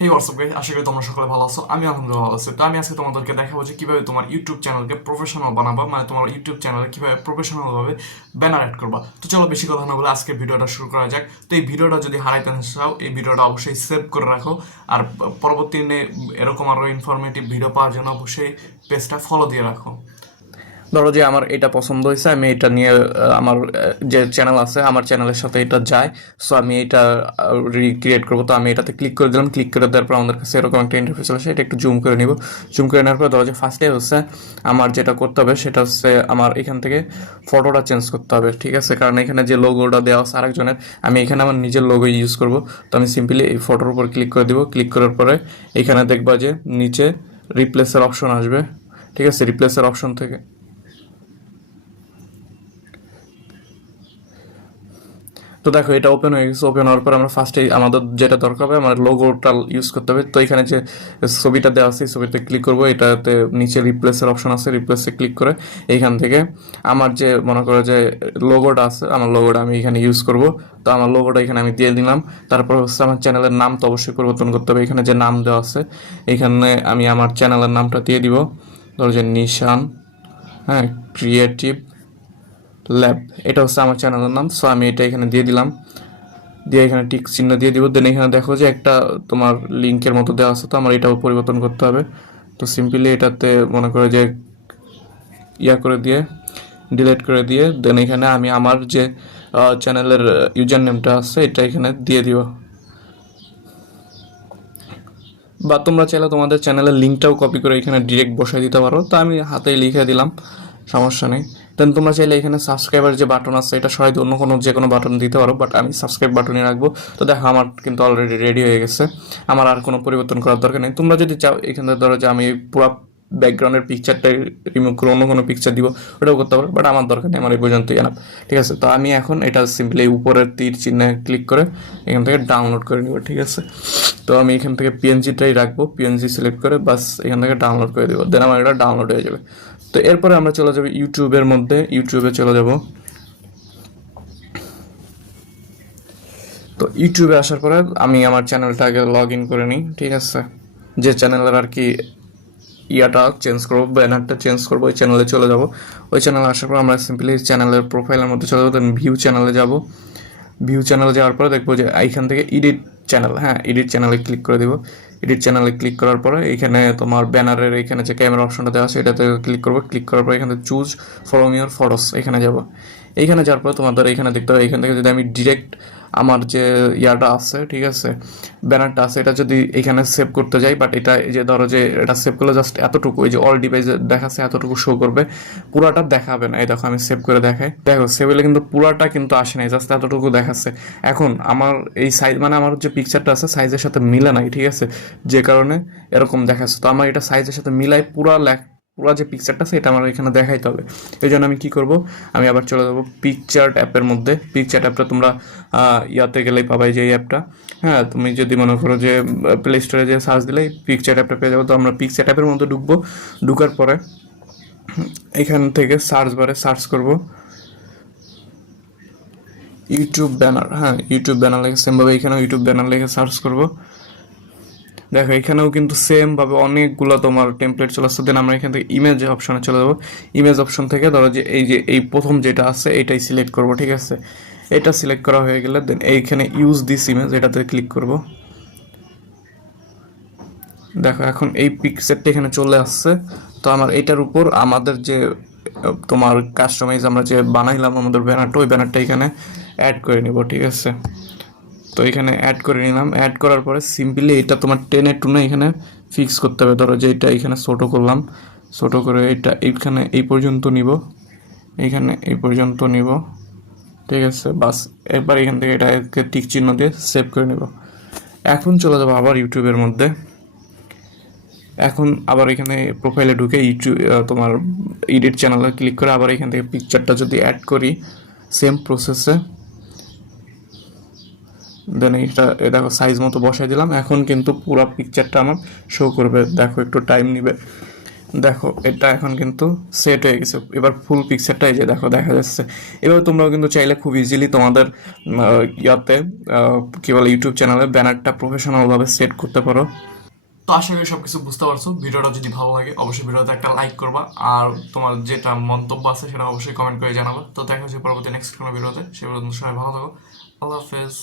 এই WhatsApp guys, আশা করি তোমরা সকলে ভালো আছো। আমি আলহামদুলিল্লাহ ভালো আছি। তো আমি আজকে তোমাদেরকে দেখাবো যে কিভাবে তোমার ইউটিউব চ্যানেলকে প্রফেশনাল বানাবা, মানে তোমার ইউটিউব চ্যানেলে কিভাবে প্রফেশনাল ভাবে ব্যানার অ্যাড করবা। তো চলো বেশি কথা না বলে আজকে ভিডিওটা শুরু করা যাক। তো এই ভিডিওটা যদি হারাইতে না চাও, এই ভিডিওটা অবশ্যই সেভ করে রাখো। আর পরবর্তী দিনে এরকম আরো ইনফরমেটিভ ভিডিও পাওয়ার জন্য অবশ্যই পেজটা ফলো দিয়ে রাখো। ধরো যে আমার এটা পছন্দ হয়েছে, আমি এটা নিয়ে আমার যে চ্যানেল আছে আমার চ্যানেলের সাথে এটা যায়। সো আমি এটা রিক্রিয়েট করবো। তো আমি এটাতে ক্লিক করে দিলাম। ক্লিক করে দেওয়ার পর আমাদের কাছে এরকম একটা ইন্টারফেস আসে। এটা একটু জুম করে নিব। জুম করে নেওয়ার পর ধরো যে ফার্স্টে হচ্ছে আমার যেটা করতে হবে সেটা হচ্ছে আমার এখান থেকে ফটোটা চেঞ্জ করতে হবে, ঠিক আছে? কারণ এখানে যে লোগোটা দেওয়া আছে আরেকজনের, আমি এখানে আমার নিজের লোগো ইউজ করব। তো আমি সিম্পলি এই ফটোর উপর ক্লিক করে দিব। ক্লিক করার পরে এখানে দেখবা যে নিচে রিপ্লেসের অপশন আসবে, ঠিক আছে? রিপ্লেসের অপশন থেকে তো দেখো এটা ওপেন হয়ে গেছে। ওপেন হওয়ার পর আমরা ফার্স্টে আমাদের যেটা দরকার হবে আমার লোগোটা ইউজ করতে হবে। তো এখানে যে ছবিটা দেওয়া আছে এই ছবিতে ক্লিক করবো। এটাতে নিচে রিপ্লেসের অপশন আছে, রিপ্লেসে ক্লিক করে এইখান থেকে আমার যে মনে করো যে লোগোটা আছে আমার লোগোটা আমি এখানে ইউজ করব। তো আমার লোগোটা এখানে আমি দিয়ে দিলাম। তারপর হচ্ছে আমার চ্যানেলের নাম তো অবশ্যই পরিবর্তন করতে হবে। এখানে যে নাম দেওয়া আছে এখানে আমি আমার চ্যানেলের নামটা দিয়ে দিব। ধরো যে নিশান, হ্যাঁ, ক্রিয়েটিভ ল্যাব, এটা হচ্ছে আমার চ্যানেলের নাম। সো আমি এটা এখানে দিয়ে দিলাম। দিয়ে এখানে টিক চিহ্ন দিয়ে দিব। দেন এখানে দেখো যে একটা তোমার লিঙ্কের মতো দেওয়া আছে। তো আমার এটাও পরিবর্তন করতে হবে। তো সিম্পলি এটাতে মনে করে যে ইয়া করে দিয়ে ডিলিট করে দিয়ে দেন এখানে আমি আমার যে চ্যানেলের ইউজার নেমটা আছে এটা এখানে দিয়ে দিব। বা তোমরা চাইলে তোমাদের চ্যানেলের লিঙ্কটাও কপি করে এখানে ডিরেক্ট বসাই দিতে পারো। তো আমি হাতে লিখে দিলাম, সমস্যা নেই। দেন তোমরা চাইলে এখানে সাবস্ক্রাইবার যে বাটন আছে এটা সবাই অন্য কোনো যে কোনো বাটন দিতে পারো, বাট আমি সাবস্ক্রাইব বাটনই রাখবো। তো দেখো আমার কিন্তু অলরেডি রেডি হয়ে গেছে। আমার আর কোনো পরিবর্তন করার দরকার নেই। তোমরা যদি চাও এখানে ধরো যে আমি পুরো ব্যাকগ্রাউন্ডের পিকচারটা রিমুভ করে অন্য কোনো পিকচার দিব, ওটাও করতে পারো, বাট আমার দরকার নেই, আমার এই পর্যন্তই এনাফ। ঠিক আছে? তো আমি এখন এটা সিম্পলি উপরের তীর চিহ্নে ক্লিক করে এখান থেকে ডাউনলোড করে নিব, ঠিক আছে? তো আমি এখান থেকে পিএনজিটাই রাখবো, পিএনজি সিলেক্ট করে বাস এখান থেকে ডাউনলোড করে দেবো। দেন আমার এটা ডাউনলোড হয়ে যাবে। তো এরপরে আমরা চলে যাবো ইউটিউবের মধ্যে, ইউটিউবে চলে যাব। তো ইউটিউবে আসার পরে আমি আমার চ্যানেলটা আগে লগ ইন করে নিই, ঠিক আছে? যে চ্যানেলের আর কি ইয়াটা চেঞ্জ করবো, ব্যানারটা চেঞ্জ করবো, ওই চ্যানেলে চলে যাব। ওই চ্যানেলে আসার পর আমরা সিম্পলি চ্যানেলের প্রোফাইলের মধ্যে চলে যাবো। দেন ভিউ চ্যানেলে যাব। ভিউ চ্যানেলে যাওয়ার পরে দেখবো যে এইখান থেকে এডিট চ্যানেল, হ্যাঁ, এডিট চ্যানেলে ক্লিক করে দিব। এডিট চ্যানেলে ক্লিক করার পরে এখানে তোমার ব্যানারের এখানে যে ক্যামেরা অপশনটা দেওয়া আছে এটাতে ক্লিক করবো। ক্লিক করার পরে এখানে চুজ ফ্রম ইউর ফটোস এখানে যাব। এইখানে যাওয়ার পরে তোমাদের এখানে দেখতে হবে এখান থেকে যদি আমি ডিরেক্ট আমার যে ইয়াটা আছে, ঠিক আছে, ব্যানারটা আছে, এটা যদি এখানে সেভ করতে যাই, বাট এটা এই যে ধরো যে এটা সেভ করলে জাস্ট এতটুকু, এই যে অল ডিভাইসে দেখাচ্ছে এতটুকু শো করবে, পুরাটা দেখাবে না। এই দেখো আমি সেভ করে দেখাই, দেখো সেভ হলে কিন্তু পুরাটা কিন্তু আসে নাই, জাস্ট এতটুকু দেখাচ্ছে। এখন আমার এই সাইজ মানে আমার যে পিকচারটা আছে সাইজের সাথে মিলে নাই, ঠিক আছে, যে কারণে এরকম দেখাচ্ছে। তো আমার এটা সাইজের সাথে মিলাই পুরা যে পিকচারটা সেটা আমার এখানে দেখাইতে হবে। এই জন্য আমি কি করব, আমি আবার চলে যাবো পিকচার অ্যাপের মধ্যে। পিকচার অ্যাপটা তোমরা ইয়াতে গেলেই পাবাই যে এই অ্যাপটা। হ্যাঁ, তুমি যদি মনে করো যে প্লে স্টোরে যে সার্চ দিলেই পিকচার অ্যাপটা পেয়ে যাবো। তো আমরা পিকচার অ্যাপের মধ্যে ঢুকবো। ঢুকার পরে এখান থেকে সার্চ বারে সার্চ করব ইউটিউব ব্যানার। হ্যাঁ, ইউটিউব ব্যানার লেখে সেমভাবে এখানেও ইউটিউব ব্যানার লেখে সার্চ করব। দেখো এখানেও কিন্তু সেম ভাবে অনেকগুলো তোমার টেমপ্লেট চলে আসছে। দেন আমরা এখান থেকে ইমেজ অপশনে চলে যাবো। ইমেজ অপশন থেকে ধরো যে এই প্রথম যেটা আছে এটাই সিলেক্ট করব, ঠিক আছে? এটা সিলেক্ট করা হয়ে গেলে দেন এইখানে ইউজ দিস ইমেজ এটাতে ক্লিক করব। দেখো এখন এই পিকচারটা এখানে চলে আসছে। তো আমার এটার উপর আমাদের যে তোমার কাস্টমাইজ আমরা যে বানাইলাম আমাদের ব্যানারটা, ওই ব্যানারটা এখানে অ্যাড করে নিব, ঠিক আছে? তো এখানে অ্যাড করে নিলাম। অ্যাড করার পরে সিম্পলি এটা তোমার টেনে টুনে এখানে ফিক্স করতে হবে। ধরো যে এটা এখানে ছোটো করলাম, ছোটো করে এটা এইখানে এই পর্যন্ত নিব, এইখানে এই পর্যন্ত নিব, ঠিক আছে? বাস এবার এখান থেকে এটাকে টিক চিহ্ন দিয়ে সেভ করে নিব। এখন চলে যাবো আবার ইউটিউবের মধ্যে। এখন আবার এখানে প্রোফাইলে ঢুকে ইউটিউব তোমার এডিট চ্যানেলে ক্লিক করে আবার এখান থেকে পিকচারটা যদি অ্যাড করি সেম প্রসেসে, দেন এটা দেখো সাইজ মতো বসাই দিলাম। এখন কিন্তু পুরো পিকচারটা আমার শো করবে। দেখো একটু টাইম নিবে। দেখো এটা এখন কিন্তু সেট হয়ে গেছে। এবার ফুল পিকচারটা এই যে দেখো দেখা যাচ্ছে। এবার তোমরাও কিন্তু চাইলে খুব ইজিলি তোমাদের ইয়াতে কি বলে ইউটিউব চ্যানেলে ব্যানারটা প্রফেশনালভাবে সেট করতে পারো। তো আশা করি সবকিছু বুঝতে পারছো। ভিডিওটা যদি ভালো লাগে অবশ্যই ভিডিওতে একটা লাইক করবা, আর তোমার যেটা মন্তব্য আছে সেটা অবশ্যই কমেন্ট করে জানাবা। তো দেখা হচ্ছে পরবর্তী নেক্সট কোনো ভিডিওতে। সে পর্যন্ত সবাই ভালো থাকো। আল্লাহ হাফেজ।